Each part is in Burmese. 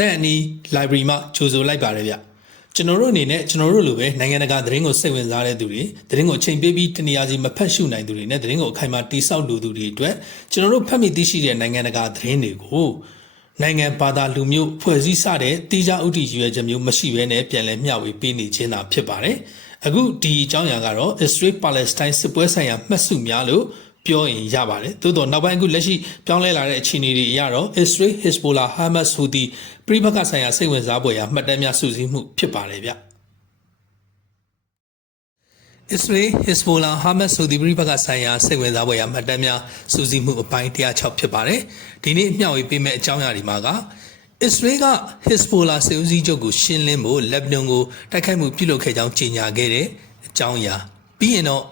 ဆက်အနီး library မှာကြိုဆိုလိုက်ပါတယ်ဗျကျွန်တော်တို့အနေနဲ့ကျွန်တော်တို့လိုပဲနိုင်ငံတကာသတင်းကိုစိတ်ဝင်စားတဲ့သူတွေသတင်းကိုချိန်ပေးပြီးတနေရာစီမဖတ်ရှုနိုင်သူတွေနဲ့သတင်းကိုအခိုင်အမာတိစောက်လူသူတွေအတွက်ကျွန်တော်တို့ဖတ်မိသိရှိတဲ့နိုင်ငံတကာသတင်းတွေကိုနိုင်ငံဘာသာလူမျိုးဖွဲ့စည်းစတဲ့တိကျဥတီရွယ်ချက်မျိုးမရှိဘဲနဲ့ပြန်လည်မျှဝေပေးနေခြင်းသာဖြစ်ပါတယ်အခုဒီအကြောင်းအရာကတော့ Israel Palestine စစ်ပွဲဆိုင်ရာမှတ်စုများလို့ ပြောရင်ရပါတယ်သို့တော့နောက်ပိုင်းအခုလက်ရှိပြောင်းလဲလာတဲ့အခြေအနေတွေအရတော့ Israel Hezbollah Hamas ဟူသည့်ပြည်ပခဆိုင်ရာစိတ်ဝင်စားဖွယ်ရာမှတ်တမ်းများစုစည်းမှုဖြစ်ပါတယ်ဗျ Israel Hezbollah Hamas ဆိုသည့်ပြည်ပခဆိုင်ရာစိတ်ဝင်စားဖွယ်ရာမှတ်တမ်းများစုစည်းမှုအပိုင်း106ဖြစ်ပါတယ်ဒီနေ့မျှဝေပေးမယ့်အကြောင်းအရာဒီမှာကအစ္စရေးက Hezbollah စစ်ဦးစီးချုပ်ကိုရှင်းလင်းဖို့လက်ဘနွန်ကိုတိုက်ခိုက်မှုပြုလုပ်ခဲ့ကြောင်းကြေညာခဲ့တဲ့အကြောင်းအရာပြီးရင်တော့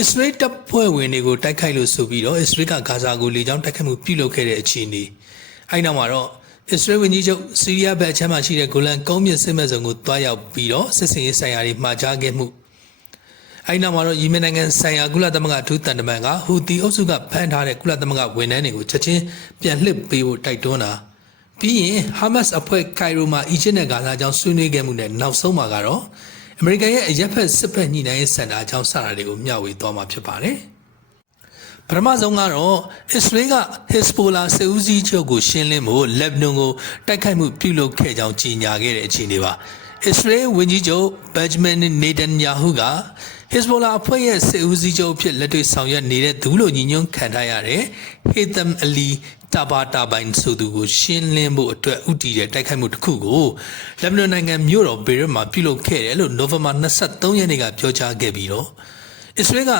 အစ္စရေးတပ်ဖွဲ့ဝင်တွေကိုတိုက်ခိုက်လို့ဆိုပြီးတော့အစ္စရေးကဂါဇာကိုလေကြောင်းတိုက်ခိုက်မှုပြုလုပ်ခဲ့တဲ့အခြေအနေအဲဒီနောက်မှာတော့အစ္စရေးဝန်ကြီးချုပ်ဆီးရီးယားဘက်အချမ်းမှာရှိတဲ့ဂိုလန်ကုန်းမြင့်စစ်မဲ့စုံကိုတွားရောက်ပြီးတော့စစ်စင်ရေးဆိုင်ရာတွေမှာကြားခဲ့မှုအဲဒီနောက်မှာတော့ယီမင်နိုင်ငံဆိုင်ရာကုလသမဂ္ဂအထူးတန်တမန်ကဟူတီအုပ်စုကဖမ်းထားတဲ့ကုလသမဂ္ဂဝန်ထမ်းတွေကိုချက်ချင်းပြန်လှစ်ပေးဖို့တိုက်တွန်းတာပြီးရင်ဟာမတ်စ်အဖွဲ့ကိုင်ရိုမှာအီဂျစ်နဲ့ဂါဇာအကြောင်းဆွေးနွေးခဲ့မှုနဲ့နောက်ဆုံးမှာကတော့ အမေရိကန်ရဲ့အရက်ဖက်စစ်ဖက်ညှိနှိုင်းရေးစင်တာအကြောင်းစတာတွေကိုမျှဝေသွားမှာဖြစ်ပါတယ်ပထမဆုံးကတော့အစ္စရေးက Hezbollah စစ်ဦးစီးချုပ်ကိုရှင်းလင်းဖို့လက်ဘနွန်ကိုတိုက်ခိုက်မှုပြုလုပ်ခဲ့ကြောင်းကြေညာခဲ့တဲ့အခြေအနေပါအစ္စရေးဝန်ကြီးချုပ်ဘက်ဂျမန်နေတန်ယာဟုက Hezbollah အဖွဲ့ရဲ့စစ်ဦးစီးချုပ်အဖြစ်လက်တွေ့ဆောင်ရွက်နေတဲ့သူလို့ညီညွတ်ခံထားရတဲ့ Haitham Ali တာဘာတာပိုင်ဆိုသူကိုရှင်းလင်းဖို့အတွက်ဥတီတဲ့တိုက်ခိုက်မှုတစ်ခုကိုလက်ဘနွန်နိုင်ငံမြို့တော်ဘေရတ်မှာပြုလုပ်ခဲ့တယ်လို့နိုဝင်ဘာ23ရက်နေ့ကပြောကြားခဲ့ပြီးတော့အစ္စရေးက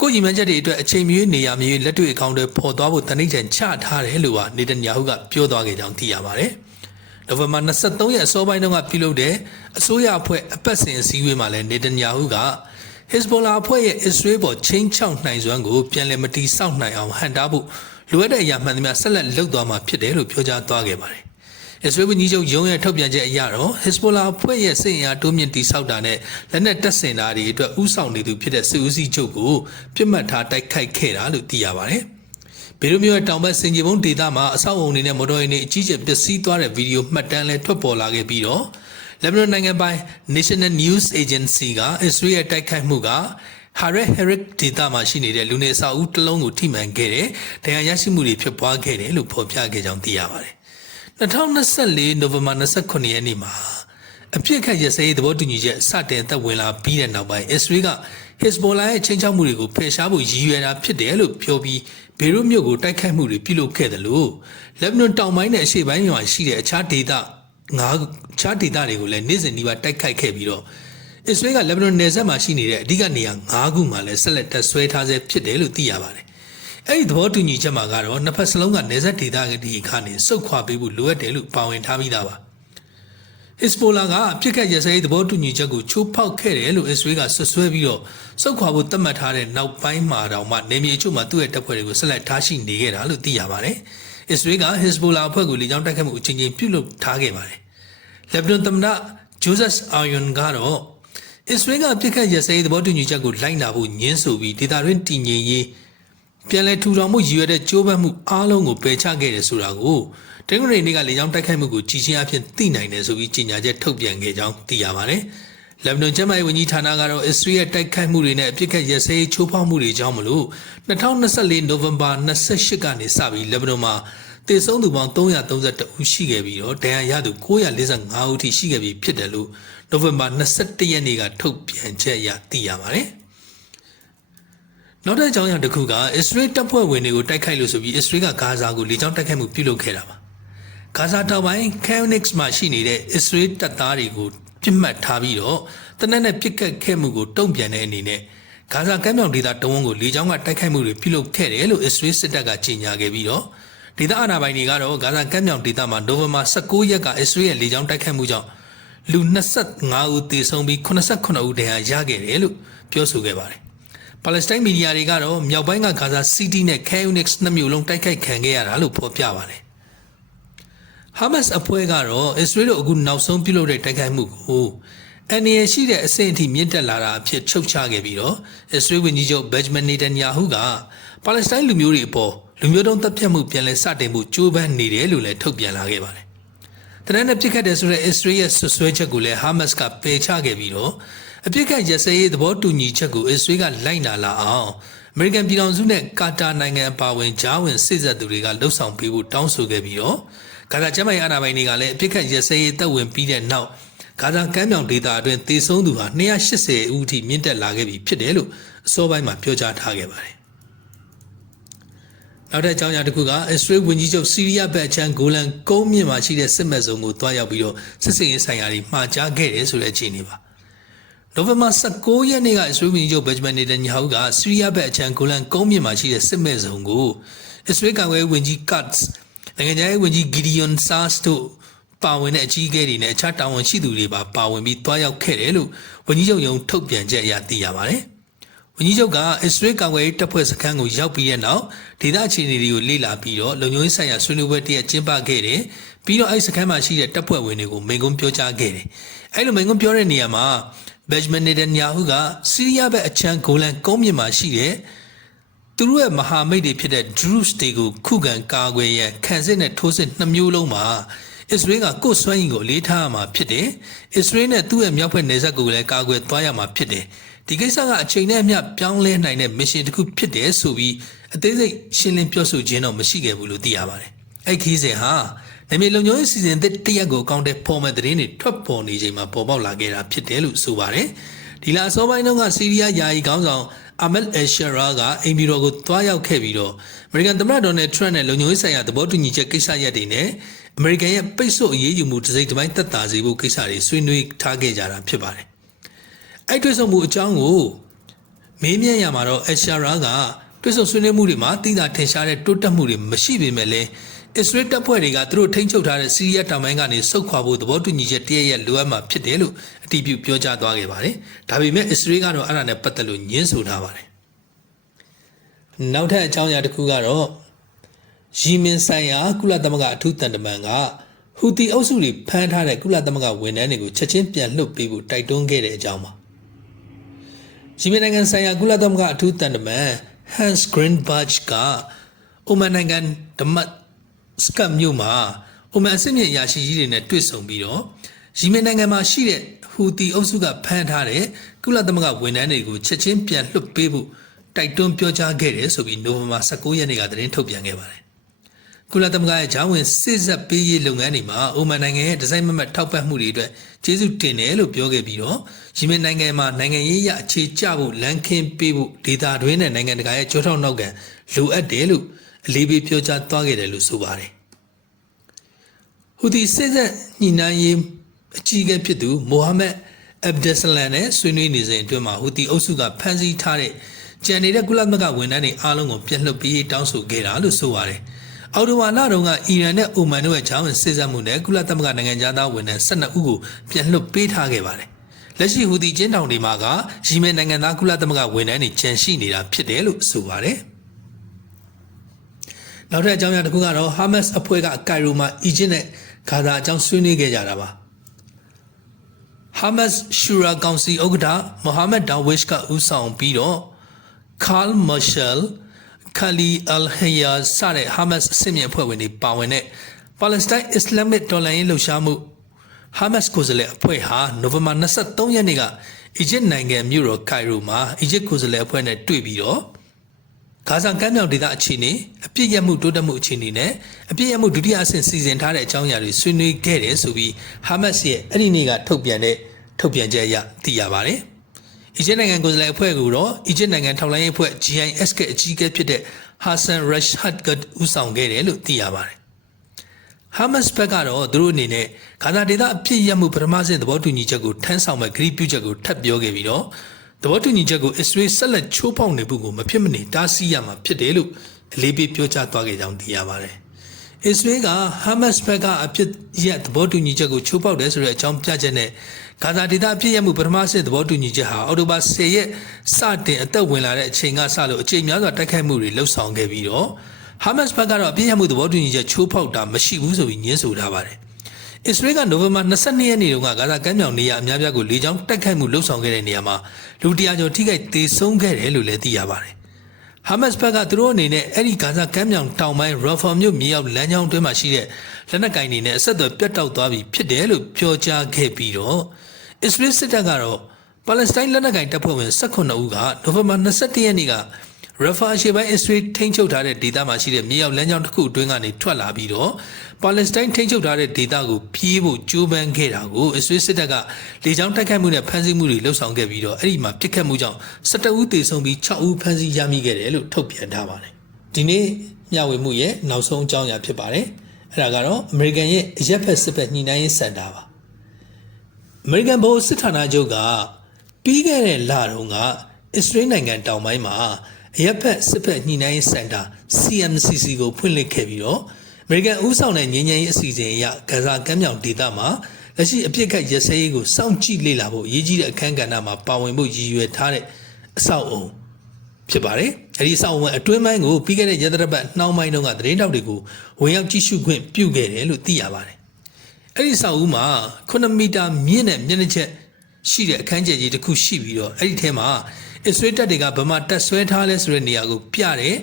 ကိုကြီးမန်းချက်တွေအတွက်အချိန်မီနေရာမျိုးလက်တွေ့အကောင့်တွေပေါ်သွားဖို့တနိမ့်ချန်ချထားတယ်လို့ကနေတန်ယာဟုကပြောသွားခဲ့ကြောင်းသိရပါတယ်။နိုဝင်ဘာ23ရက်အစောပိုင်းတုန်းကပြုလုပ်တဲ့အစိုးရအဖွဲ့အပတ်စဉ်အစည်းအဝေးမှာလည်းနေတန်ယာဟုက Hezbollah အဖွဲ့ရဲ့ Israel ပေါ်ချင်းချောက်နိုင်စွမ်းကိုပြန်လည်မတီးဆောက်နိုင်အောင်ဟန်တားဖို့ လိုအပ်တဲ့အရာမှန်သမျှဆက်လက်လုပ်သွားမှာဖြစ်တယ်လို့ပြောကြားသွားခဲ့ပါတယ်။ Israel ဝန်ကြီးချုပ်ရုံးရဲ့ထုတ်ပြန်ချက်အရတော့ Hezbollah အဖွဲ့ရဲ့စစ်အင်အားတိုးမြင့်တီးဆောက်တာနဲ့လက်နက်တပ်ဆင်တာတွေအတွက်ဥဆောင်နေသူဖြစ်တဲ့စစ်ဦးစီးချုပ်ကိုပြစ်မှတ်ထားတိုက်ခိုက်ခဲ့တာလို့သိရပါတယ်။ဘေရုမျိုးရဲ့တောင်ဘက်စင်ကြီးဘုံဒေသမှာအဆောက်အုံတွေနဲ့မော်တော်ယာဉ်တွေအကြီးကျယ်ပျက်စီးသွားတဲ့ဗီဒီယိုမှတ်တမ်းလည်းထွက်ပေါ်လာခဲ့ပြီးတော့လက်ဘနွန်နိုင်ငံပိုင် National News Agency က Israel ရဲ့တိုက်ခိုက်မှုက Haret Herik ဒေသမှာရှိနေတဲ့လူနေအဆောက်အဦတစ်လုံးကိုထိမှန်ခဲ့တယ်။တရားရရှိမှုတွေဖြစ်ပွားခဲ့တယ်လို့ဖော်ပြခဲ့ကြောင်းသိရပါတယ်။2024နိုဝင်ဘာ29ရက်နေ့မှာအပြစ်ခတ်ရစရေးသဘောတူညီချက်စတင်သက်ဝင်လာပြီးတဲ့နောက်ပိုင်း Israel က Hezbollah ရဲ့ချင်းချောက်မှုတွေကိုဖယ်ရှားဖို့ရည်ရွယ်တာဖြစ်တယ်လို့ပြောပြီးဘေရွတ်မြို့ကိုတိုက်ခိုက်မှုတွေပြုလုပ်ခဲ့တယ်လို့လက်ဘနွန်တောင်ပိုင်းနဲ့အရှေ့ပိုင်းမှာရှိတဲ့အခြားဒေသငါးခြားဒေသတွေကိုလည်းနေ့စဉ်ဒီပါတိုက်ခိုက်ခဲ့ပြီးတော့ အစ္စရေးကလက်ဘနွန်နယ်စပ်မှာရှိနေတဲ့အဓိကနေရာ၅ခုမှာလည်းဆက်လက်တပ်ဆွဲထားဆဲဖြစ်တယ်လို့သိရပါတယ်။အဲ့ဒီသဘောတူညီချက်မှာကတော့နှစ်ဖက်စလုံးကနယ်စပ်ဒေသတွေကနေစုခွာပေးဖို့လိုအပ်တယ်လို့ပါဝင်ထားပြီးသားပါ။ Hezbollah ကအပြစ်ကတ်ရစဲသဘောတူညီချက်ကိုချိုးဖောက်ခဲ့တယ်လို့အစ္စရေးကဆွဆွဲပြီးတော့စုခွာဖို့သတ်မှတ်ထားတဲ့နောက်ပိုင်းမှာတောင်မှနေမြေအချို့မှာသူ့ရဲ့တပ်ဖွဲ့တွေကိုဆက်လက်ထားရှိနေခဲ့တာလို့သိရပါတယ်။အစ္စရေးက Hezbollah အဖွဲ့ကိုလေကြောင်းတိုက်ခိုက်မှုအချိန်ချင်းပြုလုပ်ထားခဲ့ပါတယ်။လက်ဘနွန်သမ္မတဂျိုဇက်အာယွန်ကတော့ အစ္စရေးကပြစ်ခတ်ရစဲသဘောတူညီချက်ကိုလိုက်နာဖို့ညှင်းဆိုပြီးဒေသတွင်းတည်ငြိမ်ရေးပြန်လည်ထူထောင်မှုရည်ရွယ်တဲ့ကြိုးပမ်းမှုအားလုံးကိုပယ်ချခဲ့တယ်ဆိုတာကိုတင်္ဂရိနေ့ကလေကြောင်းတိုက်ခိုက်မှုကိုကြီးချင်းအဖြစ်သိနိုင်တယ်ဆိုပြီးကြေညာချက်ထုတ်ပြန်ခဲ့ကြောင်းသိရပါတယ်။လက်ဘနွန်ကျန်းမာရေးဝန်ကြီးဌာနကတော့အစ္စရေးရဲ့တိုက်ခိုက်မှုတွေနဲ့အပြစ်ခတ်ရစဲချိုးဖောက်မှုတွေကြောင့်မလို့2024နိုဝင်ဘာ28ကနေစပြီးလက်ဘနွန်မှာတည်ဆုံးသူပေါင်း332ဦးရှိခဲ့ပြီးတော့ဒဏ်ရာရသူ945ဦးထိရှိခဲ့ပြီးဖြစ်တယ်လို့ နိုဝင်ဘာ21ရက်နေ့ကထုတ်ပြန်ချက်အရသိရပါတယ်။နောက်တဲ့အကြောင်းအရာတစ်ခုကအစ္စရေးတပ်ဖွဲ့ဝင်တွေကိုတိုက်ခိုက်လို့ဆိုပြီးအစ္စရေးကဂါဇာကိုလေကြောင်းတိုက်ခိုက်မှုပြုလုပ်ခဲ့တာပါ။ဂါဇာတောင်ပိုင်း Khanix မှာရှိနေတဲ့အစ္စရေးတပ်သားတွေကိုပြစ်မှတ်ထားပြီးတော့တနက်နဲ့ပြစ်ကတ်ခဲ့မှုကိုတုံ့ပြန်တဲ့အနေနဲ့ဂါဇာကမ်းမြောင်ဒေသတဝန်းကိုလေကြောင်းကတိုက်ခိုက်မှုတွေပြုလုပ်ခဲ့တယ်လို့အစ္စရေးစစ်တပ်ကကြေညာခဲ့ပြီးတော့ဒေသအာဏာပိုင်တွေကတော့ဂါဇာကမ်းမြောင်ဒေသမှာနိုဝင်ဘာ16ရက်ကအစ္စရေးရဲ့လေကြောင်းတိုက်ခိုက်မှုကြောင့် လူ25ဦးသေဆုံးပြီး89ဦးဒဏ်ရာရခဲ့တယ်လို့ပြောဆိုခဲ့ပါတယ်။ပါလက်စတိုင်းမီဒီယာတွေကတော့မြောက်ပိုင်းကဂါဇာစီးတီးနဲ့ Khan Yunis နှစ်မြို့လုံးတိုက်ခိုက်ခံခဲ့ရတာလို့ဖော်ပြပါတယ်။ Hamas အဖွဲ့ကတော့အစ္စရေးတို့အခုနောက်ဆုံးပြုလုပ်တဲ့တိုက်ခိုက်မှုကိုအန်ရရှိတဲ့အဆင့်အထိမြင့်တက်လာတာအဖြစ်ချုပ်ချခဲ့ပြီးတော့အစ္စရေးဝန်ကြီးချုပ်ဘက်ဂျမန်နေတန်ယာဟုကပါလက်စတိုင်းလူမျိုးတွေအပေါ်လူမျိုးတုံးတပ်ဖြတ်မှုပြန်လည်စတင်မှုကြိုးပမ်းနေတယ်လို့လည်းထုတ်ပြန်လာခဲ့ပါတယ်။ တနက်နဲ့ပြစ်ခတ်တယ်ဆိုတဲ့ Israel ရဲ့ဆွဆွဲချက်ကိုလည်း Hamas ကပယ်ချခဲ့ပြီးတော့အပြစ်ခတ်ရစဲရေးသဘောတူညီချက်ကို Israel ကလိုက်နာလာအောင်အမေရိကန်ပြည်ထောင်စုနဲ့ကာတာနိုင်ငံအပါအဝင်ဂျားဝင်စစ်ဆက်သူတွေကလှုပ်ဆောင်ပေးဖို့တောင်းဆိုခဲ့ပြီးတော့ဂါဇာကျမ်းမာရေးအာဏာပိုင်တွေကလည်းအပြစ်ခတ်ရစဲရေးတပ်ဝင်ပြီးတဲ့နောက်ဂါဇာကမ်းမြောင်ဒေသအတွင်းတေဆုံးသူဟာ280ဦးအထိမြင့်တက်လာခဲ့ပြီဖြစ်တယ်လို့အစောပိုင်းမှာပြောကြားထားခဲ့ပါတယ် နောက်တဲ့အကြောင်းအရာတစ်ခုကအစ္စရေးဝန်ကြီးချုပ်စီးရီးယားဘက်ချန်ဂိုလန်ကုန်းမြင့်မှာရှိတဲ့စစ်မဲ့ဇုံကိုတွားရောက်ပြီးတော့စစ်စင်ရေးဆိုင်ရာတွေမှာကြားခဲ့တယ်ဆိုတဲ့အခြေအနေပါနိုဝင်ဘာ16ရက်နေ့ကအစ္စရေးဝန်ကြီးချုပ်ဘက်ဂျမန်နေတန်ယာဟုကစီးရီးယားဘက်ချန်ဂိုလန်ကုန်းမြင့်မှာရှိတဲ့စစ်မဲ့ဇုံကိုအစ္စရေးကာကွယ်ရေးဝန်ကြီးကတ်စ်နိုင်ငံခြားရေးဝန်ကြီးဂီဒီယွန်ဆာစ်တို့ပါဝင်တဲ့အကြီးအကဲတွေနဲ့အခြားတာဝန်ရှိသူတွေပါပါဝင်ပြီးတွားရောက်ခဲ့တယ်လို့ဝန်ကြီးချုပ်ရုံးထုတ်ပြန်ချက်အရသိရပါတယ်။ ဝန်ကြီးချုပ်ကအစ္စရေးကာကွယ်ရေးတပ်ဖွဲ့စခန်းကိုရောက်ပြီးတဲ့နောက်ဒေသအခြေအနေတွေကိုလေ့လာပြီးတော့လုံခြုံရေးဆိုင်ရာဆွေးနွေးပွဲတရက်ကျင်းပခဲ့တယ်။ပြီးတော့အဲ့စခန်းမှာရှိတဲ့တပ်ဖွဲ့ဝင်တွေကိုမိန့်ခွန်းပြောကြားခဲ့တယ်။အဲ့လိုမိန့်ခွန်းပြောတဲ့နေရာမှာဘက်ဂျမန်နေတန်ယာဟုကစီးရီးယားဘက်အချမ်းဂိုလန်ကုန်းမြင့်မှာရှိတဲ့သူတို့ရဲ့မဟာမိတ်တွေဖြစ်တဲ့ Druze တွေကိုခုခံကာကွယ်ရန်ခံစစ်နဲ့ထိုးစစ်နှစ်မျိုးလုံးမှာအစ္စရေးကကိုယ်စွမ်းရည်ကိုလေးထားရမှာဖြစ်တယ်။အစ္စရေးနဲ့သူ့ရဲ့မြောက်ဘက်နယ်စပ်ကိုလည်းကာကွယ်သွားရမှာဖြစ်တယ်။ ဒီကိစ္စကအချိန်နဲ့အမျှပြောင်းလဲနိုင်တဲ့မစ်ရှင်တစ်ခုဖြစ်တယ်ဆိုပြီးအသေးစိတ်ရှင်းလင်းပြောဆိုခြင်းတော့မရှိခဲ့ဘူးလို့သိရပါတယ်။အဲ့ခီးစဉ်ဟာနမီလုံခြုံရေးစီစဉ်တဲ့တရက်ကိုအကောင့်ထဲပေါ်မဲ့သတင်းတွေထွက်ပေါ်နေချိန်မှာပေါ်ပေါက်လာခဲ့တာဖြစ်တယ်လို့ဆိုပါတယ်။ဒီလအစောပိုင်းတုန်းကစီးရီးယားယာယီခေါင်းဆောင်အာမက်အယ်ရှရာကအင်ဘီရိုကိုတွားရောက်ခဲ့ပြီးတော့အမေရိကန်သမ္မတဒေါ်နယ်ထရန့်နဲ့လုံခြုံရေးဆိုင်ရာသဘောတူညီချက်ကိစ္စရပ်တွေနဲ့အမေရိကန်ရဲ့ပိတ်ဆို့အရေးယူမှုတစ်စိတ်တစ်ပိုင်းသက်သာစေဖို့ကိစ္စတွေဆွေးနွေးထားခဲ့ကြတာဖြစ်ပါတယ်။ အဲ့တွေ့ဆုံမှုအကြောင်းကိုမေးမြန်းရမှာတော့အယ်ရှာရာကတွေ့ဆုံဆွေးနွေးမှုတွေမှာတိကျထင်ရှားတဲ့တိုးတက်မှုတွေမရှိပေမဲ့လည်းအစ္စရေးတပ်ဖွဲ့တွေကသူတို့ထိန်းချုပ်ထားတဲ့စီးရီးယားတောင်ပိုင်းကနေဆုတ်ခွာဖို့သဘောတူညီချက်တရရဲ့လိုအပ်မှာဖြစ်တယ်လို့အတည်ပြုပြောကြားသွားခဲ့ပါတယ်။ဒါပေမဲ့အစ္စရေးကတော့အဲ့ဒါနဲ့ပတ်သက်လို့ညှင်းဆိုထားပါတယ်။နောက်ထပ်အကြောင်းအရာတစ်ခုကတော့ယီမင်ဆိုင်ရာကုလသမဂ္ဂအထူးတန်တမန်ကဟူတီအုပ်စုတွေဖမ်းထားတဲ့ကုလသမဂ္ဂဝန်ထမ်းတွေကိုချက်ချင်းပြန်လွှတ်ပေးဖို့တိုက်တွန်းခဲ့တဲ့အကြောင်းပါ။ ယီမင်နိုင်ငံဆိုင်ရာကုလသမဂ္ဂအထူးတန်တမန် Hans Greenberg ကအိုမန်နိုင်ငံဓမ္မတ်စကတ်မြို့မှာအိုမန်အစစ်မြစ်ရာရှိကြီးတွေနဲ့တွေ့ဆုံပြီးတော့ယီမင်နိုင်ငံမှာရှိတဲ့ဟူတီအုပ်စုကဖမ်းထားတဲ့ကုလသမဂ္ဂဝန်ထမ်းတွေကိုချက်ချင်းပြန်လွှတ်ပေးဖို့တိုက်တွန်းပြောကြားခဲ့တယ်ဆိုပြီးနိုဝင်ဘာ19ရက်နေ့ကသတင်းထုတ်ပြန်ခဲ့ပါတယ်။ကုလသမဂ္ဂရဲ့ဂျောင်းဝင်စစ်ဆက်ပေးရေးလုပ်ငန်းတွေမှာအိုမန်နိုင်ငံရဲ့ဒီဇိုင်းမမတ်ထောက်ပံ့မှုတွေအတွက် ကျေးဇူးတင်တယ်လို့ပြောခဲ့ပြီးတော့ယီမင်နိုင်ငံမှာနိုင်ငံရေးရအခြေကျဖို့လမ်းခင်းပေးဖို့ဒေတာတွင်းနဲ့နိုင်ငံတကာရဲ့ကြောထောက်နောက်ကန်လိုအပ်တယ်လို့အလေးပေးပြောကြားသွားခဲ့တယ်လို့ဆိုပါတယ်။ဟူဒီစစ်ဆက်ညှိနှိုင်းရေးအကြီးအကဲဖြစ်သူမိုဟာမက်အဗ်ဒက်ဆလန်နဲ့ဆွေးနွေးနေစဉ်အတွင်းမှာဟူဒီအုပ်စုကဖမ်းဆီးထားတဲ့ကြံနေတဲ့ကုလသမဂ္ဂဝန်ထမ်းတွေအားလုံးကိုပြန်လွှတ်ပေးတောင်းဆိုခဲ့တာလို့ဆိုပါတယ်။ အော်တိုဝါလာတုန်းကအီရန်နဲ့အိုမန်တို့ရဲ့ဂျာမန်စစ်ဆက်မှုနဲ့ကုလသမဂ္ဂနိုင်ငံသားဝန်ထမ်း12ဦးကိုပြန်လွှတ်ပေးထားခဲ့ပါတယ်။လက်ရှိဟူဒီကျင်းတောင်တွေမှာကရီမဲနိုင်ငံသားကုလသမဂ္ဂဝန်ထမ်းတွေကြံရှိနေတာဖြစ်တယ်လို့ဆိုပါတယ်။နောက်ထပ်အကြောင်းအရာတစ်ခုကတော့ဟာမတ်စ်အဖွဲ့ကကိုင်ရိုမှာအီဂျစ်နဲ့ဂါဇာအကြောင်းဆွေးနွေးခဲ့ကြတာပါဟာမတ်စ်ရှူရာကောင်စီဥက္ကဋ္ဌမိုဟာမက်ဒါဝစ်ကဦးဆောင်ပြီးတော့ကာလ်မာရှယ် ခလီအယ်ဟီယာစတဲ့ဟာမတ်စ်စစ်မြေအဖွဲ့ဝင်တွေပါဝင်တဲ့ပါလက်စတိုင်းအစ္စလာမစ်တော်လှန်ရေးလှုပ်ရှားမှုဟာမတ်စ်ကိုယ်စားလှယ်အဖွဲ့ဟာနိုဝင်ဘာ23ရက်နေ့ကအီဂျစ်နိုင်ငံမြို့တော်ကိုင်ရိုမှာအီဂျစ်ကိုယ်စားလှယ်အဖွဲ့နဲ့တွေ့ပြီးတော့ဂါဇာကမ်းမြောင်ဒေသအခြေအနေအပြစ်ရမှုတိုးတက်မှုအခြေအနေနဲ့အပြစ်ရမှုဒုတိယအဆင့်စီစဉ်ထားတဲ့အကြောင်းအရာတွေဆွေးနွေးခဲ့တယ်ဆိုပြီးဟာမတ်စ်ရဲ့အဲ့ဒီနေ့ကထုတ်ပြန်တဲ့ထုတ်ပြန်ချက်အရသိရပါတယ်။ အီဂျစ်နိုင်ငံကိုယ်စားလှယ်အဖွဲ့ကတော့အီဂျစ်နိုင်ငံထောက်လှမ်းရေးအဖွဲ့ GIS ကအကြီးအကဲဖြစ်တဲ့ဟာဆန်ရက်ရှ်ဟတ်ကတ်ဦးဆောင်ခဲ့တယ်လို့သိရပါတယ်။ဟာမတ်စ်ဘက်ကတော့သူတို့အနေနဲ့ဂါဇာဒေသအပြစ်ရမှုပထမဆင့်သဘောတူညီချက်ကိုထမ်းဆောင်မဲ့ဂရိပြုချက်ကိုထပ်ပြောခဲ့ပြီးတော့သဘောတူညီချက်ကိုအစ္စရေးဆက်လက်ချိုးဖောက်နေမှုကိုမဖြစ်မနေတားဆီးရမှာဖြစ်တယ်လို့အလေးပေးပြောကြားသွားခဲ့ကြောင်းသိရပါတယ်။အစ္စရေးကဟာမတ်စ်ဘက်ကအဖြစ်ရသဘောတူညီချက်ကိုချိုးဖောက်တယ်ဆိုတဲ့အကြောင်းပြချက်နဲ့ ဂါဇာဒေသအဖြစ်ရမှုပထမဆင့်သဘောတူညီချက်ဟာအောက်တိုဘာ10ရက်စတင်အသက်ဝင်လာတဲ့အချိန်ကစလို့အချိန်များစွာတိုက်ခိုက်မှုတွေလှုပ်ဆောင်ခဲ့ပြီးတော့ဟာမတ်စ်ဘက်ကတော့အပြည့်ရမှုသဘောတူညီချက်ချိုးဖောက်တာမရှိဘူးဆိုပြီးညင်းဆိုထားပါတယ်။အစ္စရေးကနိုဝင်ဘာ22ရက်နေ့တုန်းကဂါဇာကမ်းမြောင်နေရအများပြားကိုလေကြောင်းတိုက်ခိုက်မှုလှုပ်ဆောင်ခဲ့တဲ့နေရာမှာလူတရာကျော်ထိခိုက်ဒေဆုံးခဲ့တယ်လို့လည်းသိရပါတယ်။ဟာမတ်စ်ဘက်ကသူတို့အနေနဲ့အဲ့ဒီဂါဇာကမ်းမြောင်တောင်ပိုင်းရာဖာမြို့မြေရောက်လမ်းကြောင်းတွင်းမှာရှိတဲ့လက်နက်ကင်တွေနဲ့အဆက်အသွယ်ပြတ်တောက်သွားပြီဖြစ်တယ်လို့ပြောကြားခဲ့ပြီးတော့ အစ္စရေးစစ်တပ်ကတော့ပါလက်စတိုင်းလက်နက်ကင်တပ်ဖွဲ့ဝင်18ဦးကနိုဝင်ဘာ21ရက်နေ့ကရာဖာရှေပိုင်းအစ္စရေးထိန်းချုပ်ထားတဲ့ဒေသမှာရှိတဲ့မြေရောက်လမ်းကြောင်းတစ်ခုအတွင်းကနေထွက်လာပြီးတော့ပါလက်စတိုင်းထိန်းချုပ်ထားတဲ့ဒေသကိုပြေးဖို့ကြိုးပမ်းခဲ့တာကိုအစ္စရေးစစ်တပ်ကလေကြောင်းတိုက်ခိုက်မှုနဲ့ဖမ်းဆီးမှုတွေလှုပ်ဆောင်ခဲ့ပြီးတော့အဲ့ဒီမှာပြစ်ခတ်မှုကြောင့်17ဦးသေဆုံးပြီး6ဦးဖမ်းဆီးရမိခဲ့တယ်လို့ထုတ်ပြန်ထားပါတယ်ဒီနေ့မျှဝေမှုရဲ့နောက်ဆုံးအကြောင်းအရာဖြစ်ပါတယ်အဲ့ဒါကတော့အမေရိကန်ရဲ့အရက်ဖက်စစ်ဖက်ညှိနှိုင်းရေးစင်တာပါ အမေရိကန်ဗဟိုစစ်ဌာနချုပ်ကပြီးခဲ့တဲ့လတုန်းကအစ္စရေးနိုင်ငံတောင်ပိုင်းမှာအရက်ဖက်စစ်ဖက်ညှိနှိုင်းရေးစင်တာ CMCC ကိုဖွင့်လှစ်ခဲ့ပြီးတော့အမေရိကန်ဦးဆောင်တဲ့ငြိမ်းချမ်းရေးအစီအစဉ်အရဂါဇာကမ်းမြောင်ဒေသမှာလက်ရှိအပြစ်ခတ်ရစဲရေးကိုစောင့်ကြည့်လေ့လာဖို့အရေးကြီးတဲ့အခမ်းကဏ္ဍမှာပါဝင်ဖို့ရည်ရွယ်ထားတဲ့အဆောက်အုံဖြစ်ပါတယ်။အဲဒီအဆောက်အုံအတွင်းပိုင်းကိုပြီးခဲ့တဲ့ရသတပတ်နှောင်းပိုင်းတုန်းကသတင်းတောက်တွေကိုဝင်ရောက်ကြည့်ရှုခွင့်ပြုခဲ့တယ်လို့သိရပါတယ်။ အဲဒီအဆောက်အဦမှာ9မီတာမြင့်တဲ့မျက်နှာချက်ရှိတဲ့အခန်းကျယ်ကြီးတစ်ခုရှိပြီးတော့အဲ့ဒီထဲမှာအစ္စရေးတပ်တွေကဗမာတပ်ဆွဲထားလဲဆိုတဲ့နေရာကိုပြတဲ့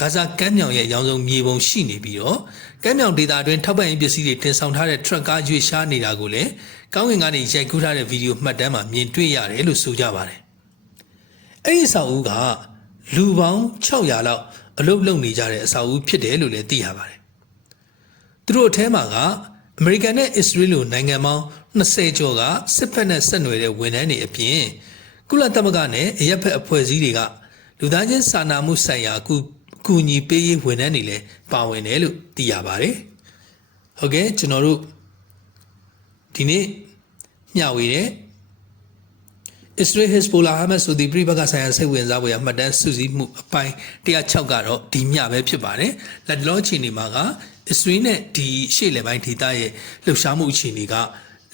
ဂါဇာကမ်းမြောင်ရဲ့အရောင်စုံမြေပုံရှိနေပြီးတော့ကမ်းမြောင်ဒေသအတွင်းထောက်ပံ့ရေးပစ္စည်းတွေတင်ဆောင်ထားတဲ့ထရက်ကားရွေ့ရှားနေတာကိုလည်းကောင်းကင်ကနေရိုက်ကူးထားတဲ့ဗီဒီယိုမှတ်တမ်းမှာမြင်တွေ့ရတယ်လို့ဆိုကြပါတယ်။အဲ့ဒီအဆောက်အဦကလူပေါင်း600လောက်အလုပ်လုပ်နေကြတဲ့အဆောက်အဦဖြစ်တယ်လို့လည်းသိရပါတယ်။သူတို့အထဲမှာက အမေရိကန်နဲ့အစ္စရေးလိုနိုင်ငံပေါင်း20ကျော်ကစစ်ဖက်နဲ့ဆက်နွယ်တဲ့ဝန်ထမ်းတွေအပြင်ကုလသမဂ္ဂနဲ့အရက်ဖက်အဖွဲ့အစည်းတွေကလူသားချင်းစာနာမှုဆိုင်ရာအကူအကူအညီပေးရေးဝန်ထမ်းတွေလည်းပါဝင်တယ်လို့သိရပါတယ်။ဟုတ်ကဲ့ကျွန်တော်တို့ဒီနေ့မျှဝေတဲ့ Israel Hezbollah Hamas ဆိုသည့်ပြည်ပကဆိုင်ရာစိတ်ဝင်စားဖွယ်မှတ်တမ်းစုစည်းမှုအပိုင်း106ကတော့ဒီမျှပဲဖြစ်ပါတယ်။လက်လောချီနေမှာက Israel နဲ့ဒီရှေ့လေပိုင်းဒေသရဲ့လှုပ်ရှားမှုအခြေအနေက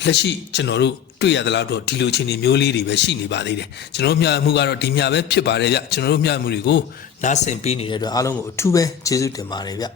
လက်ရှိကျွန်တော်တို့တွေ့ရသလောက်တော့ဒီလိုအခြေအနေမျိုးလေးတွေပဲရှိနေပါသေးတယ်ကျွန်တော်တို့မျှမှုကတော့ဒီမျှပဲဖြစ်ပါတယ်ဗျကျွန်တော်တို့မျှမှုတွေကိုနားဆင်ပေးနေတဲ့အတွက်အားလုံးကိုအထူးပဲကျေးဇူးတင်ပါတယ်ဗျ